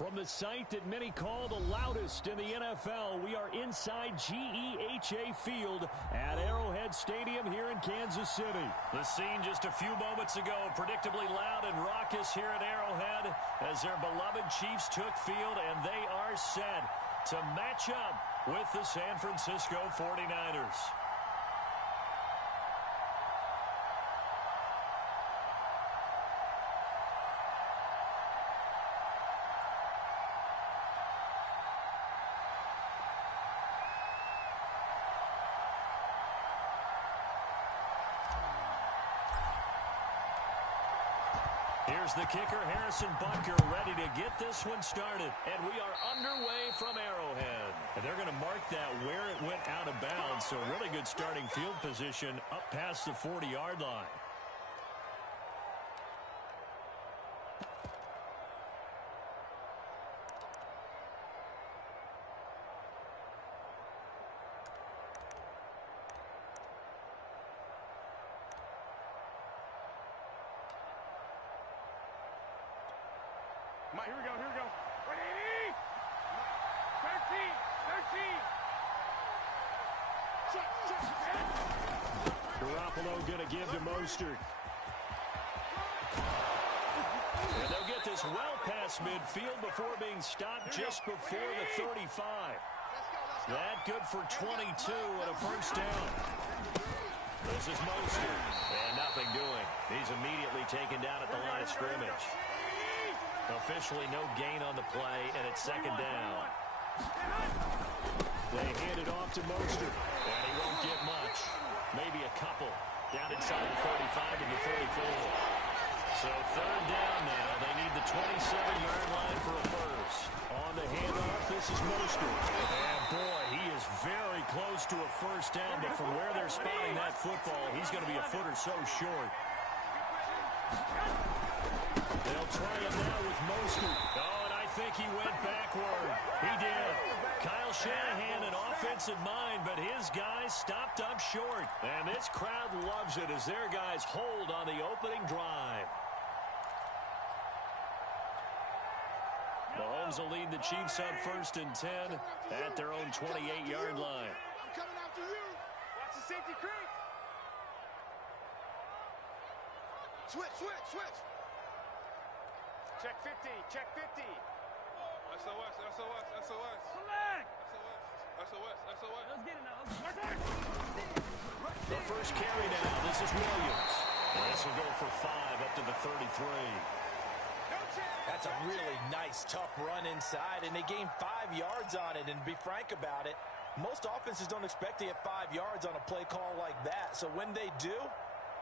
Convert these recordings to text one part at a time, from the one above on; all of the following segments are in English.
From the site that many call the loudest in the NFL, we are inside GEHA Field at Arrowhead Stadium here in Kansas City. The scene just a few moments ago, predictably loud and raucous here at Arrowhead as their beloved Chiefs took field, and they are set to match up with the San Francisco 49ers. Here's the kicker, Harrison Butker, ready to get this one started. And we are underway from Arrowhead. And they're going to mark that where it went out of bounds. So really good starting field position up past the 40-yard line. Here we go, here we go. Ready? 13. Garoppolo going to give to Mostert. And they'll get this well past midfield before being stopped just before the 35. That good for 22 and a first down. This is Mostert. And nothing doing. He's immediately taken down at the line of scrimmage. Officially no gain on the play, and it's second down. They hand it off to Mostert, and he won't get much. Maybe a couple down inside the 35 and the 34. So third down now. They need the 27-yard line for a first. On the handoff, this is Mostert. And boy, he is very close to a first down, but from where they're spotting that football, he's going to be a foot or so short. They'll try it now with Mostert. Oh, and I think he went backward. He did. Kyle Shanahan, an offensive mind, but his guys stopped up short. And this crowd loves it as their guys hold on the opening drive. Mahomes will lead the Chiefs up 1st and 10 at their own 28-yard line. I'm coming after you. Watch the safety creep. Switch. Check 50, check 50. SOS. Select. SOS. Let's get it now. The first carry now, this is Williams. And this will go for 5 up to the 33. That's a really nice, tough run inside, and they gained 5 yards on it. And to be frank about it, most offenses don't expect to get 5 yards on a play call like that. So when they do,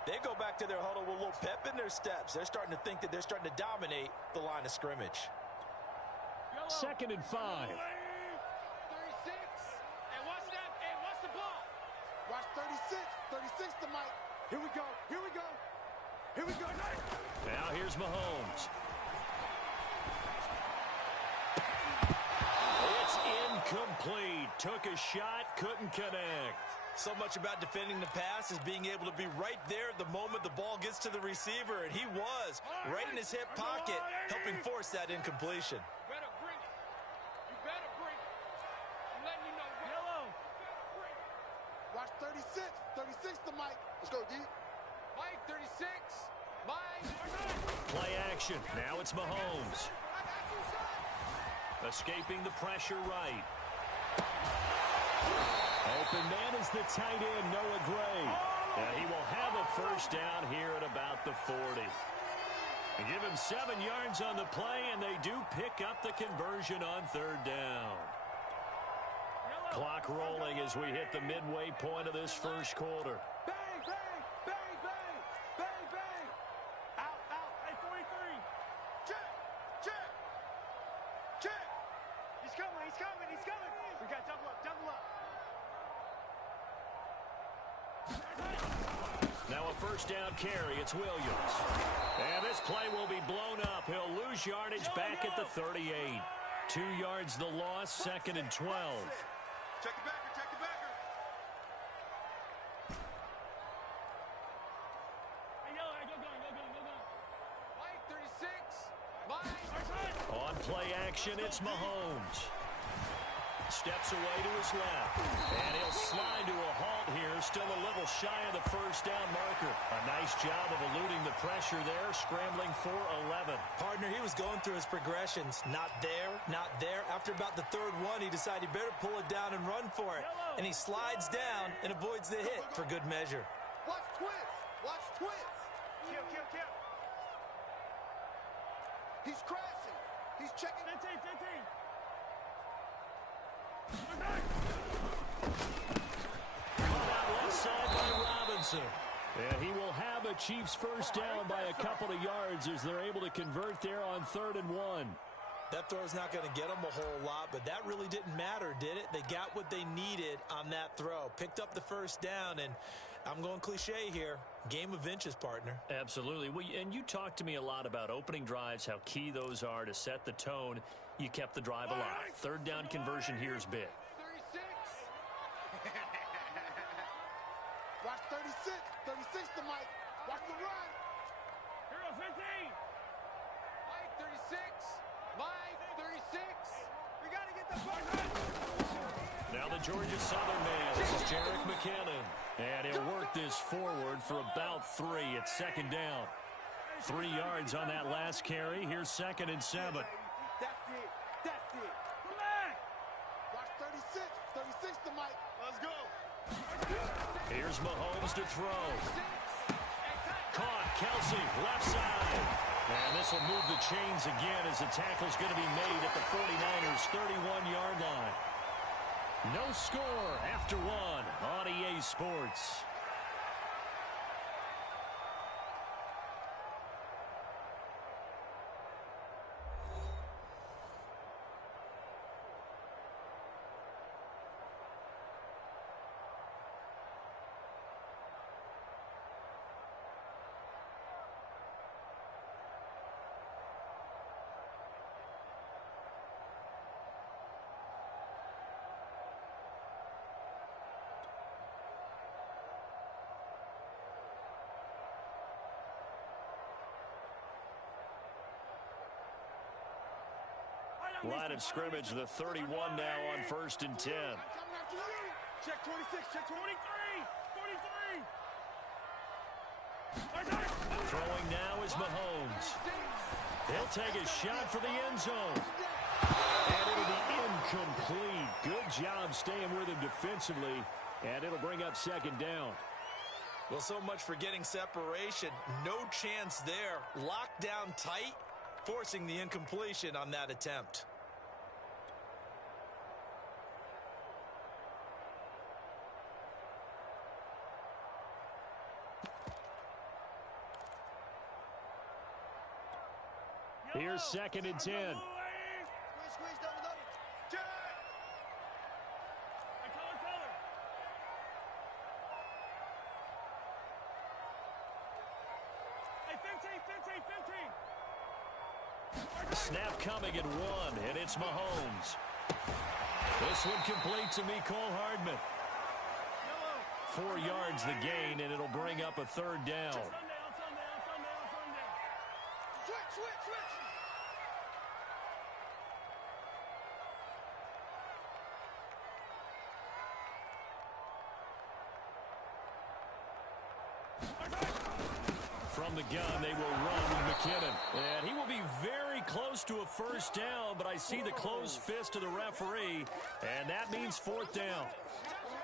they go back to their huddle with a little pep in their steps. They're starting to think that they're starting to dominate the line of scrimmage. 2nd and 5. 36. And watch that. And watch the ball. Watch 36. 36 to Mike. Here we go. Now here's Mahomes. It's incomplete. Took a shot, couldn't connect. So much about defending the pass is being able to be right there at the moment the ball gets to the receiver, and he was right in his hip pocket, helping force that incompletion. You better bring it. I'm letting you know. Yellow. Watch 36. 36 to Mike. Let's go, D. Mike, 36. Mike. Play action. Now it's Mahomes. Escaping the pressure right. Open man is the tight end, Noah Gray. And he will have a first down here at about the 40. They give him 7 yards on the play, and they do pick up the conversion on 3rd down. Clock rolling as we hit the midway point of this first quarter. Bang. Out. Hey, 43. Check. He's coming. We got double up. Now a first down carry. It's Williams. And this play will be blown up. He'll lose yardage back at the 38. 2 yards the loss, 2nd and 12. Check the backer. Hey, go. Mike, 36. Mike. On play action. It's Mahomes. Steps away to his left. And he'll slide to a halt here. Still a little shy of the first down marker. A nice job of eluding the pressure there. Scrambling for 11. Partner, he was going through his progressions. Not there, not there. After about the third one, he decided he better pull it down and run for it. And he slides down and avoids the hit for good measure. Watch twins. Watch twins. Kill, kill, kill. He's crashing. He's checking. 15, 15. Caught out left side by Robinson. And he will have a Chiefs first down by a couple of yards as they're able to convert there on 3rd and 1. That throw's not going to get them a whole lot, but that really didn't matter, did it? They got what they needed on that throw. Picked up the first down, and I'm going cliche here. Game of inches, partner. Absolutely. Well, and you talked to me a lot about opening drives, how key those are to set the tone. You kept the drive alive. 3rd down conversion here is big. 36. Watch 36. 36 to Mike. Watch the run. Hero 15. Mike 36. Mike 36. We got to get the puck. Now the Georgia Southern man. This is Jerick McKinnon. And he'll work this forward for about 3. It's 2nd down. 3 yards on that last carry. Here's 2nd and 7. That's it. That's it. Come back. Watch 36. 36 to Mike. Let's go. Here's Mahomes to throw. Caught. Kelsey, left side. And this will move the chains again as the tackle's going to be made at the 49ers' 31-yard line. No score after 1 on EA Sports. Line of scrimmage, the 31 now on 1st and 10. Check 26, check 23, 43. Throwing now is Mahomes. He'll take a shot for the end zone. And it'll be incomplete. Good job staying with him defensively. And it'll bring up 2nd down. Well, so much for getting separation. No chance there. Locked down tight, forcing the incompletion on that attempt. Here's 2nd and 10. Squeeze, double, double. Check. Color. Hey, 15. Snap coming at 1, and it's Mahomes. This one complete to Mecole Hardman. 4 yards the gain, and it'll bring up a 3rd down. Sunday. Switch. From the gun, they will run with McKinnon. And he will be very close to a first down, but I see the closed fist of the referee, and that means 4th down.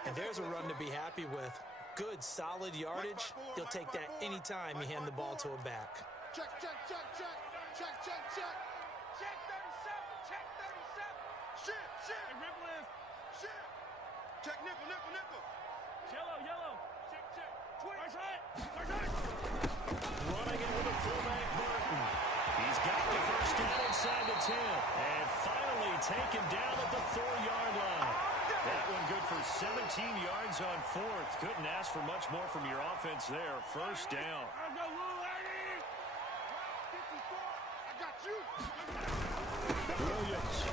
And there's a run to be happy with. Good, solid yardage. You'll take that anytime you hand the ball to a back. Check. Check 37. Shit. Hey, rip lift. Shit. Check nipple. Yellow. Check. Twitch. Running it with a fullback, Burton. He's got the first down inside the 10. And finally taken down at the 4-yard line. That one good for 17 yards on 4th. Couldn't ask for much more from your offense there. First down. Let's go, Lou Lady. 54. I got you. Williams.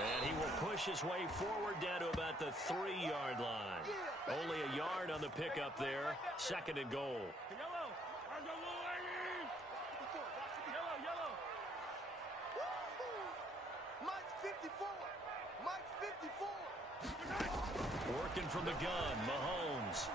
And he will push his way forward down to about the 3-yard line. Only a yard on the pickup there. 2nd and goal. Yellow. Let's go, Lou Lady. Yellow. Working from the gun, Mahomes.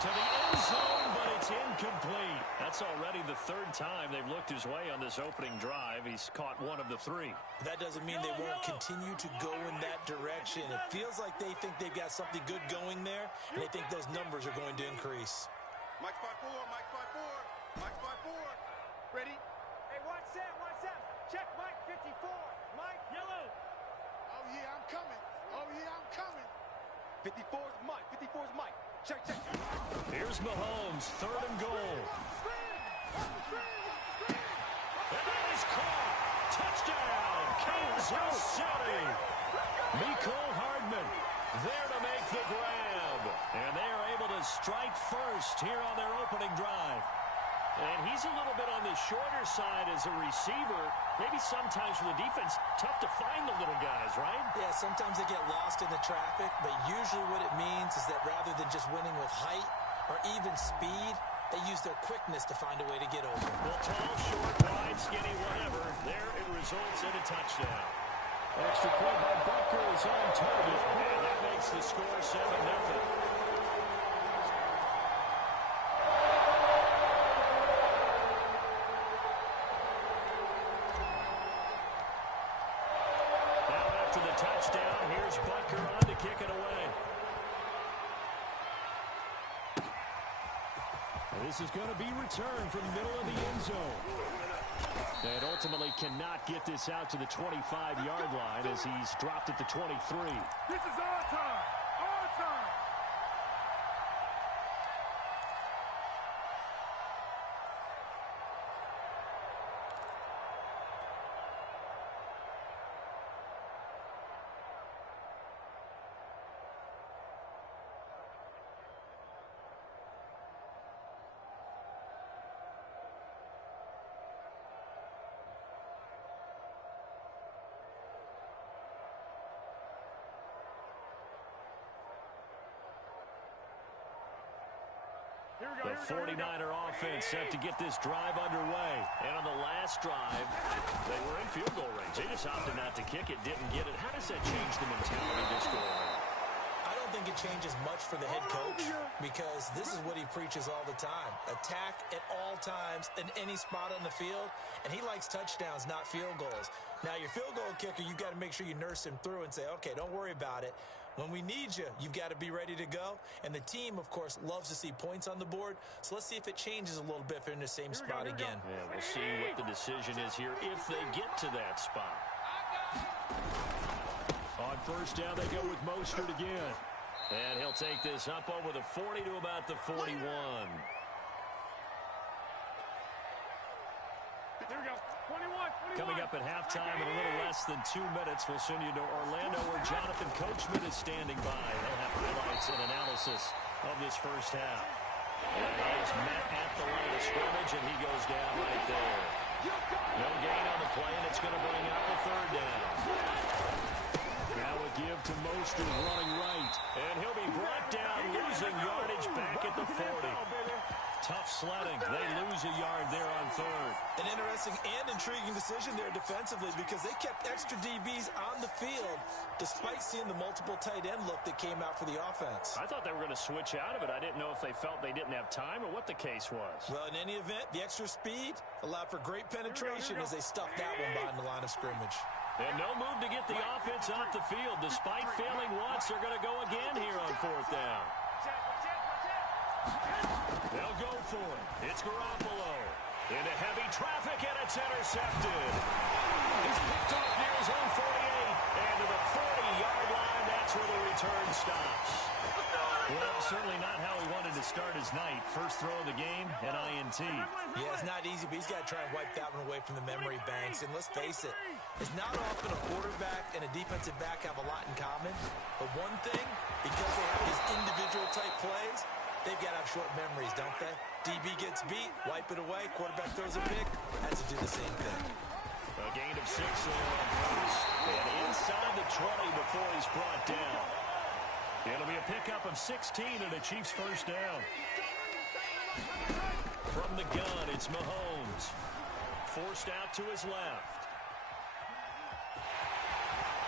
To the end zone, but it's incomplete. That's already the third time they've looked his way on this opening drive. He's caught one of the three. That doesn't mean they won't continue to go in that direction. It feels like they think they've got something good going there, and they think those numbers are going to increase. Mike 5-4, Mike 5-4, Mike 5-4. Ready? Hey, watch Sam, watch Sam. Check Mike 54. Mike, yellow. Oh, yeah, I'm coming. Oh, yeah, I'm coming. 54 is Mike, 54 is Mike. Check. Here's Mahomes, third and goal. And that is caught. Touchdown, Kansas City. Mecole Hardman there to make the grab. And they are able to strike first here on their opening drive. And he's a little bit on the shorter side as a receiver. Maybe sometimes for the defense, tough to find the little guys, right? Yeah, sometimes they get lost in the traffic, but usually what it means is that rather than just winning with height or even speed, they use their quickness to find a way to get open. Well, tall, short, wide, skinny, whatever. There it results in a touchdown. Extra point by Butker is on target, and that makes the score 7-0. Touchdown. Here's Butker on to kick it away. This is going to be returned from the middle of the end zone. And ultimately cannot get this out to the 25-yard line as he's dropped at the 23. This is our time. Our time. The 49er offense set to get this drive underway. And on the last drive, they were in field goal range. They just opted not to kick it, didn't get it. How does that change the mentality this go around? I don't think it changes much for the head coach because this is what he preaches all the time. Attack at all times in any spot on the field, and he likes touchdowns, not field goals. Now, your field goal kicker, you've got to make sure you nurse him through and say, okay, don't worry about it. When we need you, you've got to be ready to go. And the team, of course, loves to see points on the board. So let's see if it changes a little bit if they're in the same spot again. Yeah, we'll see what the decision is here if they get to that spot. On first down, they go with Mostert again. And he'll take this up over the 40 to about the 41. Here we go. 21. Coming up at halftime in a little less than 2 minutes, we'll send you to Orlando where Jonathan Coachman is standing by. He'll have highlights and analysis of this first half. And he's met at the line of scrimmage, and he goes down right there. No gain on the play, and it's going to bring out the third down. Now a give to Mostert running right, and he'll be brought down, losing yardage back at the 40. Tough sledding. They lose a yard there on third. An interesting and intriguing decision there defensively because they kept extra DBs on the field despite seeing the multiple tight end look that came out for the offense. I thought they were going to switch out of it. I didn't know if they felt they didn't have time or what the case was. Well, in any event, the extra speed allowed for great penetration as they stuffed that one behind the line of scrimmage. And no move to get the offense off the field. Despite failing once, they're going to go again here on fourth down. They'll go for it. It's Garoppolo. Into heavy traffic, and it's intercepted. He's picked off near his own 48. And to the 40-yard line, that's where the return stops. Well, certainly not how he wanted to start his night. First throw of the game, an INT. Yeah, it's not easy, but he's got to try and wipe that one away from the memory banks. And let's face it, it's not often a quarterback and a defensive back have a lot in common. But one thing, because they have these individual type plays, they've got to have short memories, don't they? DB gets beat, wipe it away, quarterback throws a pick, has to do the same thing. A gain of 6 there on first. And inside the 20 before he's brought down. It'll be a pickup of 16 and a Chiefs first down. From the gun, it's Mahomes. Forced out to his left.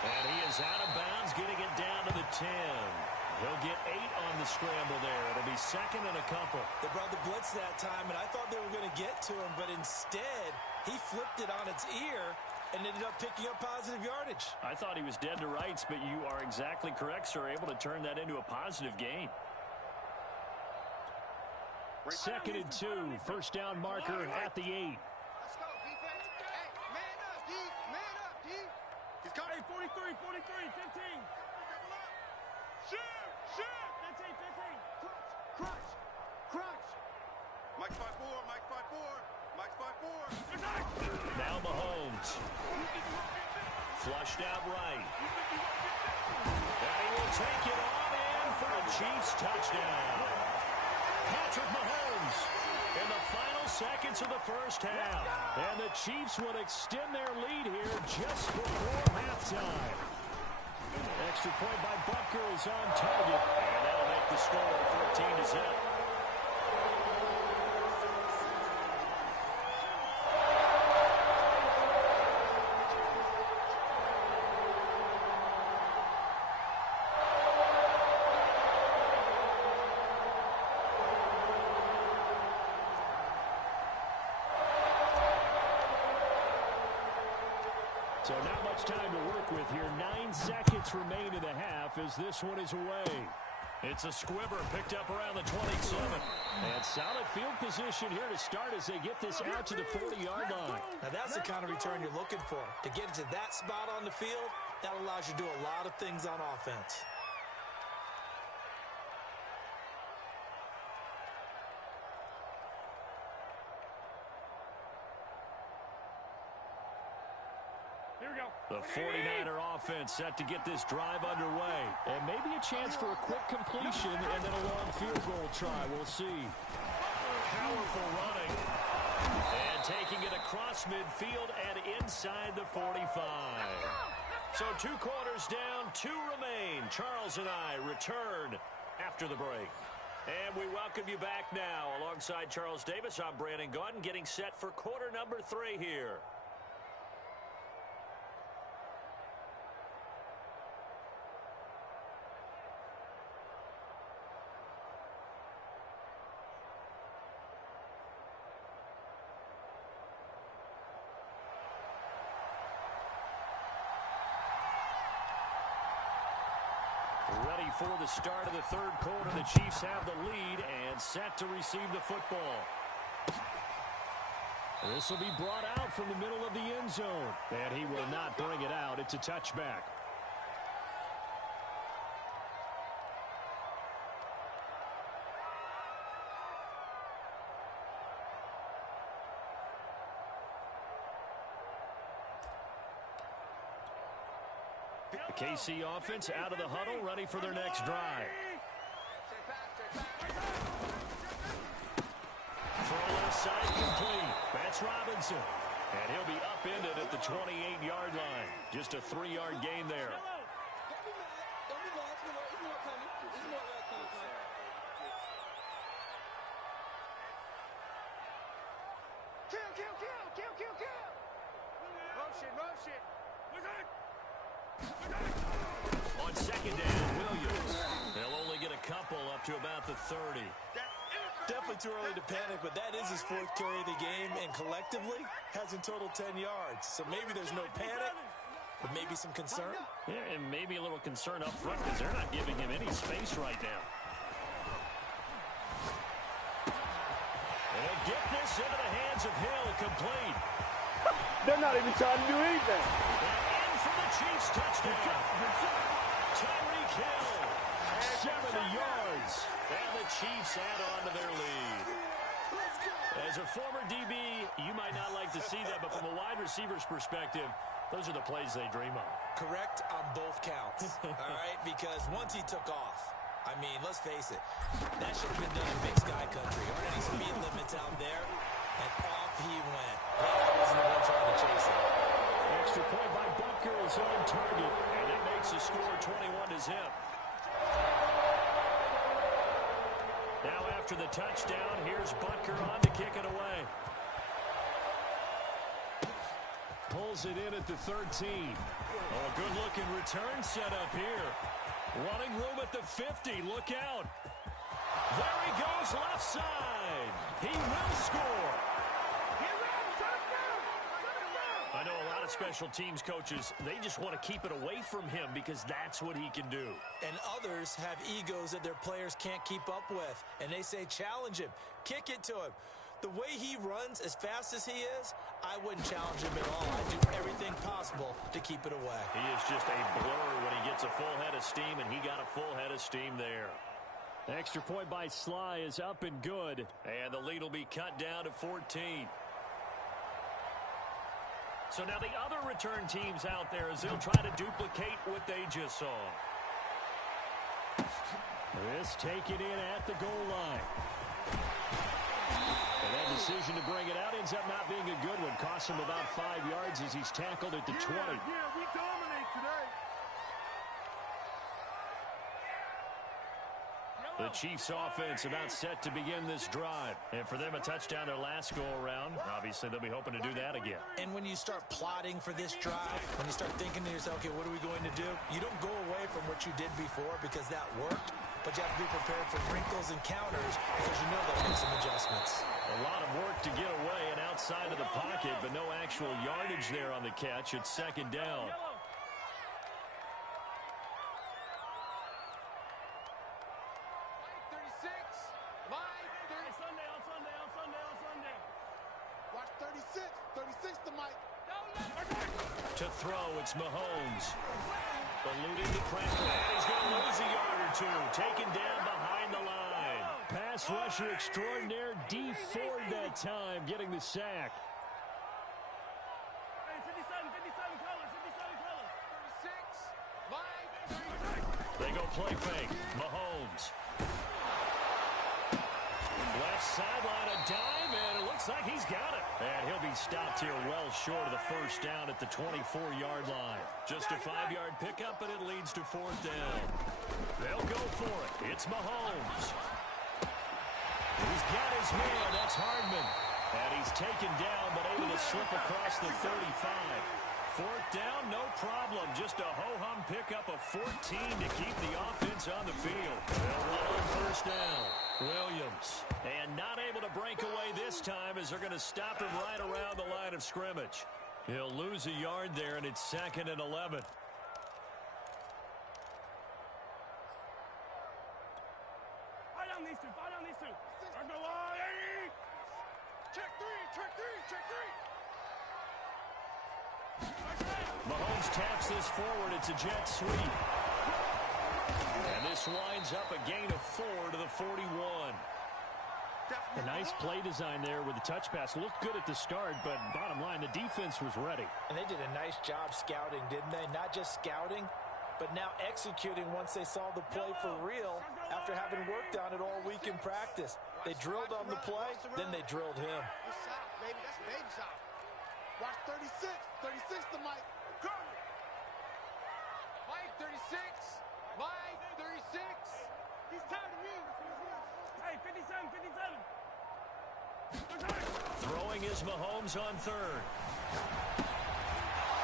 And he is out of bounds, getting it down to the 10. He'll get 8 on the scramble there. It'll be second and a couple. They brought the blitz that time, and I thought they were going to get to him, but instead he flipped it on its ear and ended up picking up positive yardage. I thought he was dead to rights, but you are exactly correct, sir. Able to turn that into a positive gain. Second and 2, first down marker at the 8. Let's go, defense. Hey, man up, D. Man up, D. He's coming. 43, 43, 15. Shoot, shoot. 15, 15. Crunch, crunch. Mike 5-4, Mike 5-4, Mike 5-4. Now Mahomes. Flushed out right. And he will take it on in for a Chiefs touchdown. Patrick Mahomes in the final seconds of the first half. And the Chiefs would extend their lead here just before halftime. Extra point by Butker is on target. And that'll make the score 14-0. So not much time to work with here. 9 seconds remain in the half as this one is away. It's a squibber picked up around the 27. And solid field position here to start as they get this out to the 40-yard line. Now that's the kind of return you're looking for. To get to that spot on the field, that allows you to do a lot of things on offense. The 49er offense set to get this drive underway. And maybe a chance for a quick completion and then a long field goal try. We'll see. Powerful running. And taking it across midfield and inside the 45. So 2 quarters down, 2 remain. Charles and I return after the break. And we welcome you back now. Alongside Charles Davis, I'm Brandon Gaudin, getting set for quarter number 3 here. Ready for the start of the third quarter. The Chiefs have the lead and set to receive the football. This will be brought out from the middle of the end zone. And he will not bring it out. It's a touchback. The KC offense out of the huddle, ready for their next drive. Throw left side complete. That's Robinson. And he'll be upended at the 28-yard line. Just a 3-yard gain there. On second down, Williams. They'll only get a couple up to about the 30. Definitely too early to panic, but that is his 4th carry of the game, and collectively has in total 10 yards. So maybe there's no panic, but maybe some concern. Yeah, and maybe a little concern up front because they're not giving him any space right now. And he'll get this into the hands of Hill, complete. They're not even trying to do anything. And in for the Chiefs touchdown. Tyreek Hill, 70 yards. And the Chiefs add on to their lead. As a former DB, you might not like to see that, but from a wide receiver's perspective, those are the plays they dream of. Correct on both counts, all right? Because once he took off, I mean, let's face it, that should have been done in Big Sky Country. Aren't any speed limits out there? And off he went. I wasn't the one trying to chase it. Extra point by Butker is on target, and it makes the score 21-0. Now after the touchdown, here's Butker on to kick it away. pulls it in at the 13. Oh, a good-looking return set up here. Running room at the 50. Look out. There he goes, left side. He will score. I know a lot of special teams coaches, they just want to keep it away from him because that's what he can do. And others have egos that their players can't keep up with. And they say, challenge him. Kick it to him. The way he runs as fast as he is, I wouldn't challenge him at all. I'd do everything possible to keep it away. He is just a blur when he gets a full head of steam, and he got a full head of steam there. The extra point by Sly is up and good, and the lead will be cut down to 14. So now the other return teams out there as they'll try to duplicate what they just saw. This taken in at the goal line. And that decision to bring it out ends up not being a good one. Costs him about 5 yards as he's tackled at the 20. Yeah, we dominate today. The Chiefs offense about set to begin this drive. And for them, a touchdown their last go-around. Obviously, they'll be hoping to do that again. And when you start plotting for this drive, when you start thinking to yourself, okay, what are we going to do? You don't go away from what you did before because that worked. But you have to be prepared for wrinkles and counters because you know they'll make some adjustments. A lot of work to get away and outside of the pocket, but no actual yardage there on the catch. It's second down. Watch 36. 36 to Mike. To throw, it's Mahomes. Eluding the pressure, and he's going to lose a yard or two. Taken down behind the line. Pass rusher extraordinaire, D Ford that time, getting the sack. They go play fake. Mahomes. Left sideline, a dime, and it looks like he's got it. And he'll be stopped here well short of the first down at the 24-yard line. Just a 5-yard pickup, but it leads to fourth down. They'll go for it. It's Mahomes. He's got his man. That's Hardman. And he's taken down, but able to slip across the 35. Fourth down, no problem. Just a ho-hum pickup of 14 to keep the offense on the field. They'll run on first down. Williams. And not able to break away this time as they're going to stop him right around the line of scrimmage. He'll lose a yard there, and it's second and 11. Fight on these two. Fight on these two. Check three. Check three. Check three. Mahomes taps this forward. It's a jet sweep. And this winds up a gain of 4 to the 41. A nice play design there with the touch pass. Looked good at the start, but bottom line, the defense was ready. And they did a nice job scouting, didn't they? Not just scouting, but now executing once they saw the play for real after having worked on it all week in practice. They drilled on the play, then they drilled him. Good shot, baby. That's a baby shot. Watch 36. 36 to Mike. Mike 36. Mike 36. He's tired of you. Hey, 57, 57. Throwing is Mahomes on third.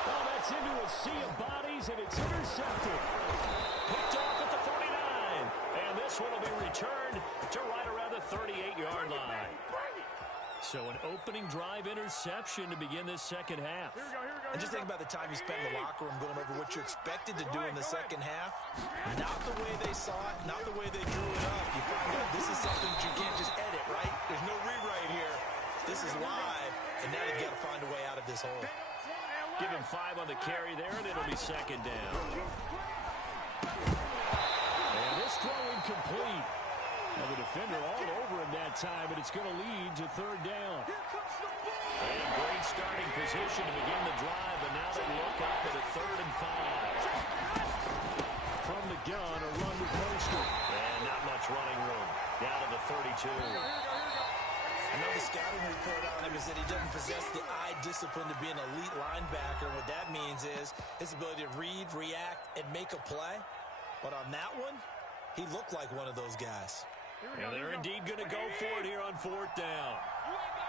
Oh, that's into a sea of bodies, and it's intercepted. Picked off at the 49. And this one will be returned to right around the 38-yard line. So an opening drive interception to begin this second half. And just think about the time you spent in the locker room going over what you expected to do in the second half. Not the way they saw it, not the way they drew it up. You find out this is something that you can't just edit, right? There's no rewrite here. This is live, and now they've got to find a way out of this hole. Give him 5 on the carry there, and it'll be second down. And this throw incomplete. Now the defender all over him that time, but it's going to lead to third down. And a great starting position to begin the drive, and now they look up at a 3rd and 5. From the gun, a run with Mostert. And not much running room. Down to the 32. I know the scouting report on him is that he doesn't possess the eye discipline to be an elite linebacker. What that means is his ability to read, react, and make a play. But on that one, he looked like one of those guys. And they're indeed going to go for it here on 4th down.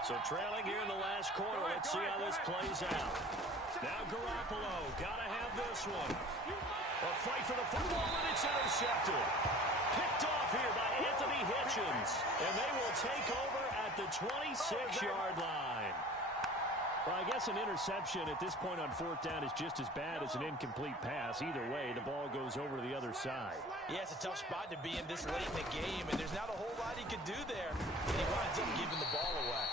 So trailing here in the last quarter. Let's see how this plays out. Now Garoppolo, got to have this one. A fight for the football, and it's intercepted. Picked off here by Anthony Hitchens. And they will take over at the 26-yard line. Well, I guess an interception at this point on 4th down is just as bad as an incomplete pass. Either way, the ball goes over to the other side. Yeah, it's a tough spot to be in this late in the game, and there's not a whole lot he can do there. And he winds up giving the ball away.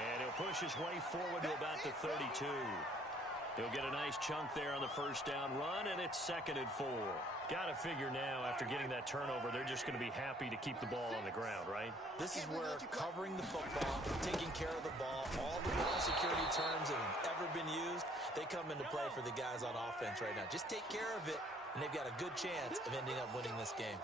And he'll push his way forward to about the 32. He'll get a nice chunk there on the 1st down run, and it's 2nd and 4. Got to figure now, after getting that turnover, they're just going to be happy to keep the ball on the ground, right? This is where covering the football, taking care of the ball, all the ball security terms that have ever been used, they come into play for the guys on offense right now. Just take care of it, and they've got a good chance of ending up winning this game.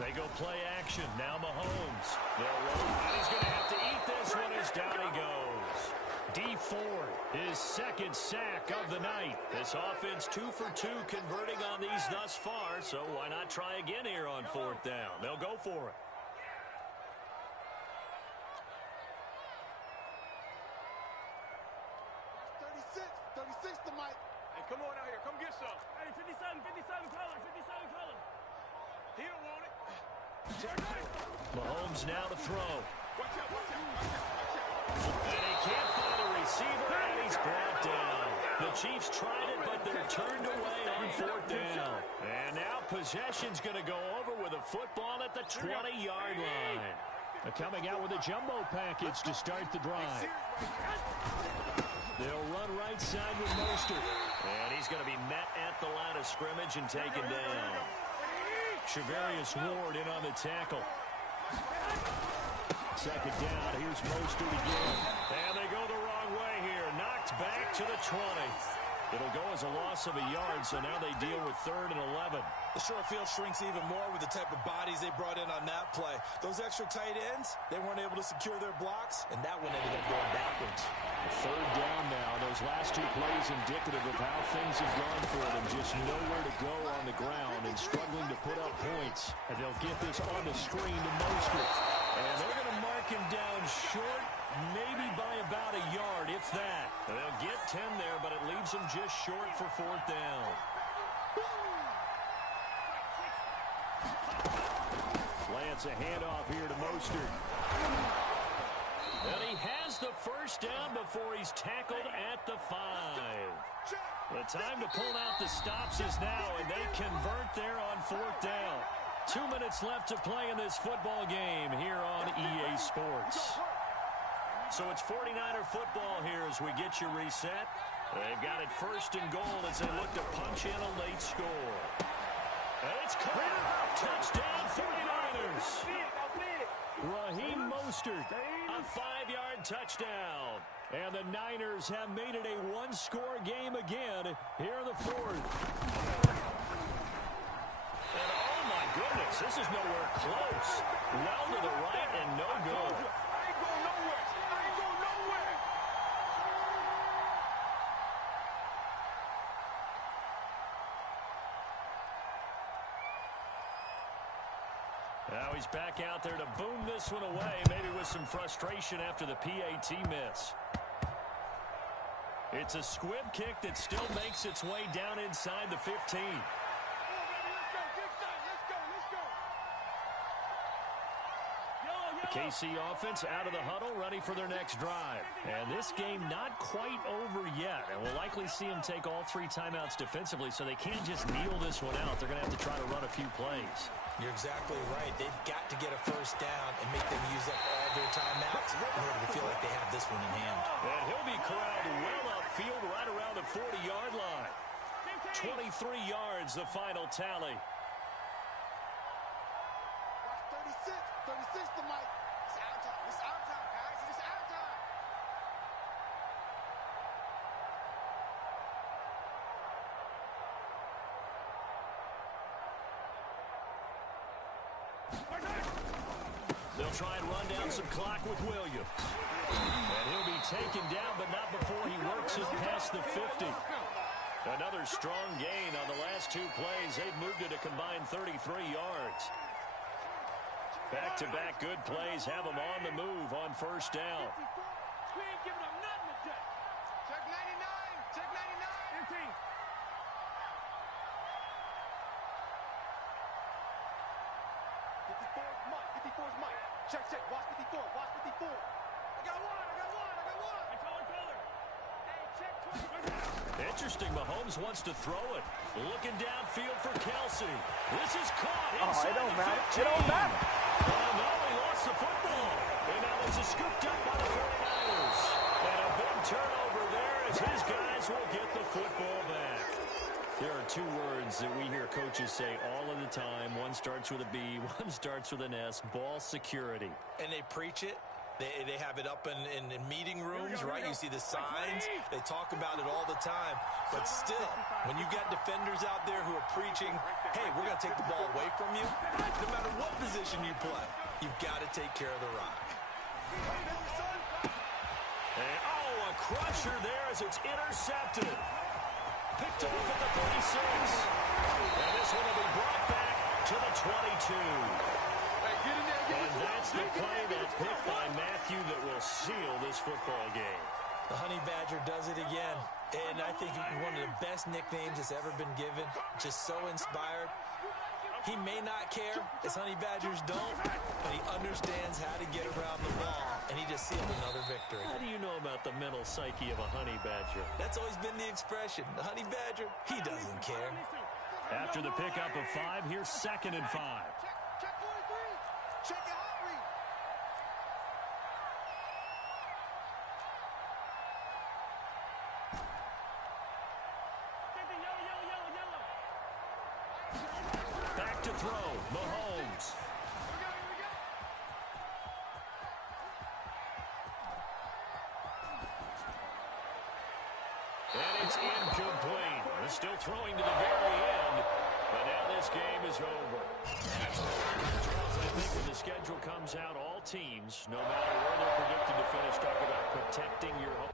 They go play action. Now Mahomes. They'll roll. He's going to have to eat this one as down he goes. Dee Ford, his 2nd sack of the night. This offense 2 for 2 converting on these thus far, so why not try again here on 4th down? They'll go for it. The mic. Hey, come on out here. Come get some. Hey, 57 color, 57 color. He don't want it. Mahomes now to throw. Watch out, watch out, watch out, watch out. And he can't find a receiver, and he's brought down. The Chiefs tried it, but they're turned away on 4th down. And now possession's going to go over with a football at the 20-yard line. Coming out with a jumbo package to start the drive. They'll run right side with Mostert. And he's going to be met at the line of scrimmage and taken down. Shavarius Ward in on the tackle. 2nd down. Here's Mostert again. And they go the wrong way here. Knocked back to the 20. It'll go as a loss of a yard, so now they deal with 3rd and 11. The short field shrinks even more with the type of bodies they brought in on that play. Those extra tight ends, they weren't able to secure their blocks, and that one ended up going backwards. 3rd down now. Those last 2 plays indicative of how things have gone for them. Just nowhere to go on the ground and struggling to put up points. And they'll get this on the screen to Mostert. And they're going to mark him down short, maybe by about a yard, if that. They'll get 10 there, but it leaves them just short for 4th down. Lance, a handoff here to Mostert. And he has the 1st down before he's tackled at the 5. The time to pull out the stops is now, and they convert there on 4th down. 2 minutes left to play in this football game here on EA Sports. So it's 49er football here as we get you reset. They've got it 1st and goal as they look to punch in a late score. And it's clear. Touchdown 49ers. Raheem Mostert. A 5-yard touchdown. And the Niners have made it a 1-score game again here in the 4th. And oh my goodness, this is nowhere close. Well to the right and no good. I ain't going nowhere. I ain't going nowhere. Now he's back out there to boom this one away, maybe with some frustration after the PAT miss. It's a squib kick that still makes its way down inside the 15. The KC offense out of the huddle, ready for their next drive. And this game not quite over yet. And we'll likely see them take all 3 timeouts defensively, so they can't just kneel this one out. They're going to have to try to run a few plays. You're exactly right. They've got to get a 1st down and make them use up all their timeouts in order to feel like they have this one in hand. And he'll be corralled well upfield right around the 40-yard line. 23 yards, the final tally. Watch 36 the mic. It's our time. It's our time, guys. It's our time. They'll try and run down some clock with Williams. And he'll be taken down, but not before he works it past the 50. Another strong gain on the last 2 plays. They've moved it a combined 33 yards. Back-to-back good plays have them on the move on first down. We ain't giving up nothing today. Check 99. Check 99. 15. 54's Mike. 54's Mike. Check, check. Watch 54. Watch 54. I got one. Hey, color. Hey, check 20. Interesting, Mahomes wants to throw it. Looking downfield for Kelsey. This is caught It inside don't the matter. 15. It don't matter. Oh, no, he lost the football. And now this is scooped up by the 49ers. And a big turnover there as his guys will get the football back. There are two words that we hear coaches say all of the time. One starts with a B, one starts with an S, ball security. And they preach it. They have it up in meeting rooms, right? You see the signs. They talk about it all the time. But still, when you got defenders out there who are preaching, hey, we're going to take the ball away from you, no matter what position you play, you've got to take care of the rock. And, a crusher there as it's intercepted. Picked off at the 36. And this one will be brought back to the 22. And that's the play, that pick by Matthew that will seal this football game. The Honey Badger does it again. And I think one of the best nicknames that's ever been given. Just so inspired. He may not care, as Honey Badgers don't, but he understands how to get around the ball, and he just sealed another victory. How do you know about the mental psyche of a Honey Badger? That's always been the expression. The Honey Badger, he doesn't care. After the pickup of 5, here's 2nd and 5. Check 43. Check your hot read. Yellow. Back to throw, Mahomes. Here we go. And it's incomplete. They're still throwing to the very end, but now this game is over. Charles, I think when the schedule comes out, all teams, no matter where they're predicted to finish, talk about protecting your home.